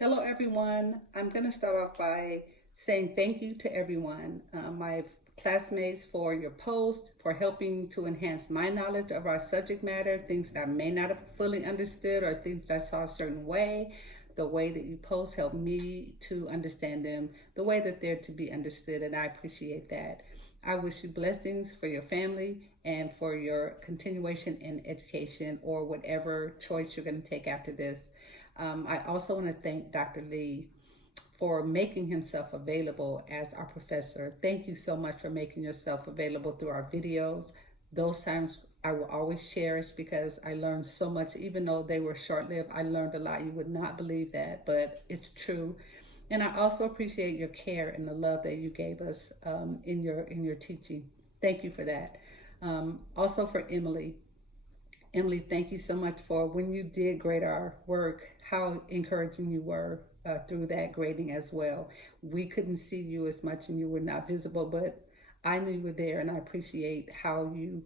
Hello, everyone. I'm going to start off by saying thank you to everyone, my classmates, for your posts, for helping to enhance my knowledge of our subject matter, things that I may not have fully understood or things that I saw a certain way. The way that you post helped me to understand them the way that they're to be understood, and I appreciate that. I wish you blessings for your family and for your continuation in education or whatever choice you're going to take after this. I also want to thank Dr. Lee for making himself available as our professor. Thank you so much for making yourself available through our videos. Those times I will always cherish because I learned so much. Even though they were short-lived, I learned a lot. You would not believe that, but it's true. And I also appreciate your care and the love that you gave us in your teaching. Thank you for that. Also for Emily. Emily, thank you so much for when you did grade our work, how encouraging you were through that grading as well. We couldn't see you as much and you were not visible, but I knew you were there, and I appreciate how you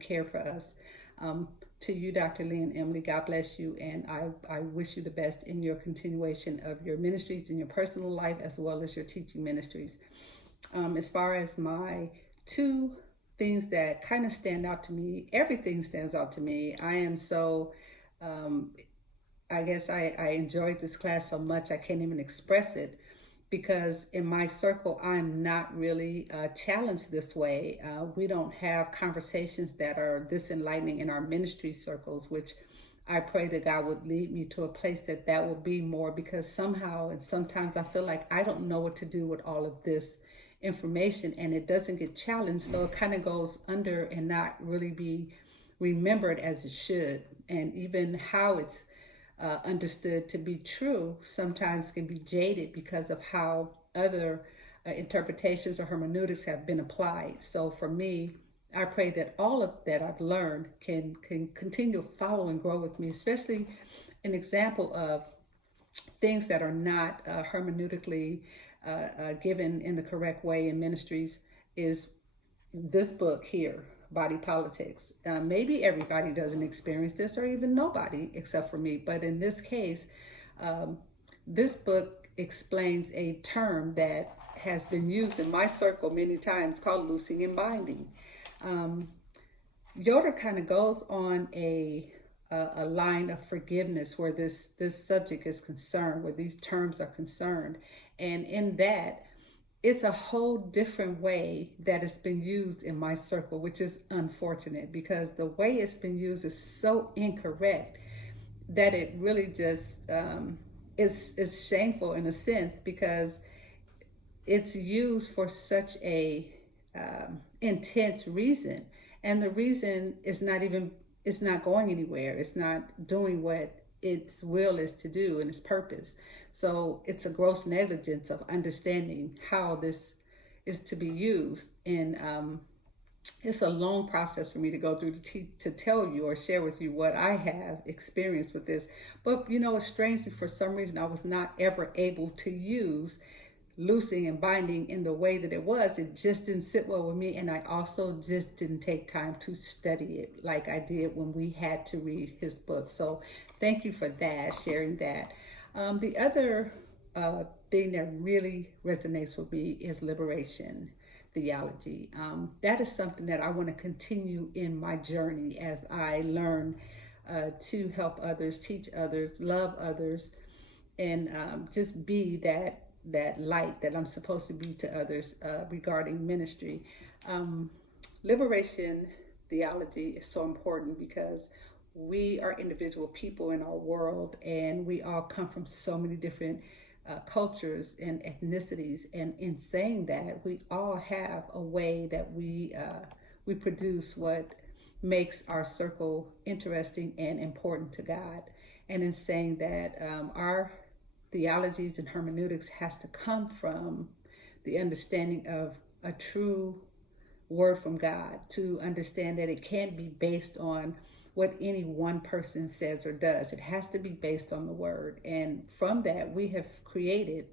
care for us. To you, Dr. Lee and Emily, God bless you, and I wish you the best in your continuation of your ministries in your personal life as well as your teaching ministries. As far as my two things that kind of stand out to me, everything stands out to me. I am so, I guess I enjoyed this class so much I can't even express it because in my circle, I'm not really challenged this way. We don't have conversations that are this enlightening in our ministry circles, which I pray that God would lead me to a place that will be more, because somehow and sometimes I feel like I don't know what to do with all of this information and it doesn't get challenged, so it kind of goes under and not really be remembered as it should. And even how it's understood to be true sometimes can be jaded because of how other interpretations or hermeneutics have been applied. So for me, I pray that all of that I've learned can continue to follow and grow with me, especially an example of things that are not hermeneutically given in the correct way in ministries is this book here, Body Politics. Maybe everybody doesn't experience this, or even nobody except for me. But in this case, this book explains a term that has been used in my circle many times called loosing and binding. Yoder kind of goes on a line of forgiveness where this subject is concerned, where these terms are concerned. And in that, it's a whole different way that it's been used in my circle, which is unfortunate because the way it's been used is so incorrect that it really just is shameful in a sense, because it's used for such a intense reason, and the reason is not even, it's not going anywhere. It's not doing what its will is to do and its purpose. So it's a gross negligence of understanding how this is to be used. And it's a long process for me to go through to tell you or share with you what I have experienced with this. But it's strange that for some reason I was not ever able to use loosing and binding in the way that it was. It just didn't sit well with me, and I also just didn't take time to study it like I did when we had to read his book. So thank you for that, sharing that. The other thing that really resonates with me is liberation theology. That is something that I want to continue in my journey as I learn to help others, teach others, love others, and just be that light that I'm supposed to be to others regarding ministry. Liberation theology is so important because we are individual people in our world, and we all come from so many different cultures and ethnicities. And in saying that, we all have a way that we produce what makes our circle interesting and important to God. And in saying that, our theologies and hermeneutics has to come from the understanding of a true word from God, to understand that it can't be based on what any one person says or does. It has to be based on the word. And from that, we have created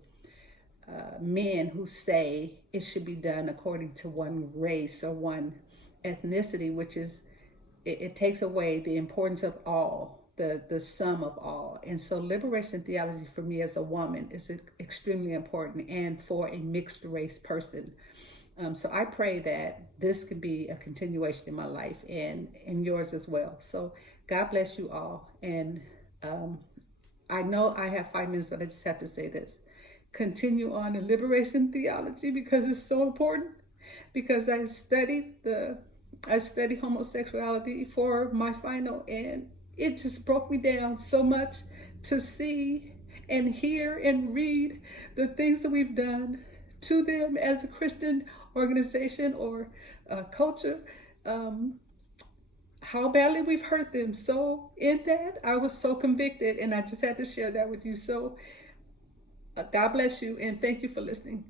men who say it should be done according to one race or one ethnicity, which is, it takes away the importance of all the sum of all. And so liberation theology for me as a woman is extremely important, and for a mixed race person. So I pray that this could be a continuation in my life and in yours as well. So God bless you all. And I know I have 5 minutes, but I just have to say this. Continue on in liberation theology, because it's so important. Because I studied homosexuality for my final, and it just broke me down so much to see and hear and read the things that we've done to them as a Christian organization or culture, how badly we've hurt them. So in that, I was so convicted, and I just had to share that with you. So God bless you, and thank you for listening.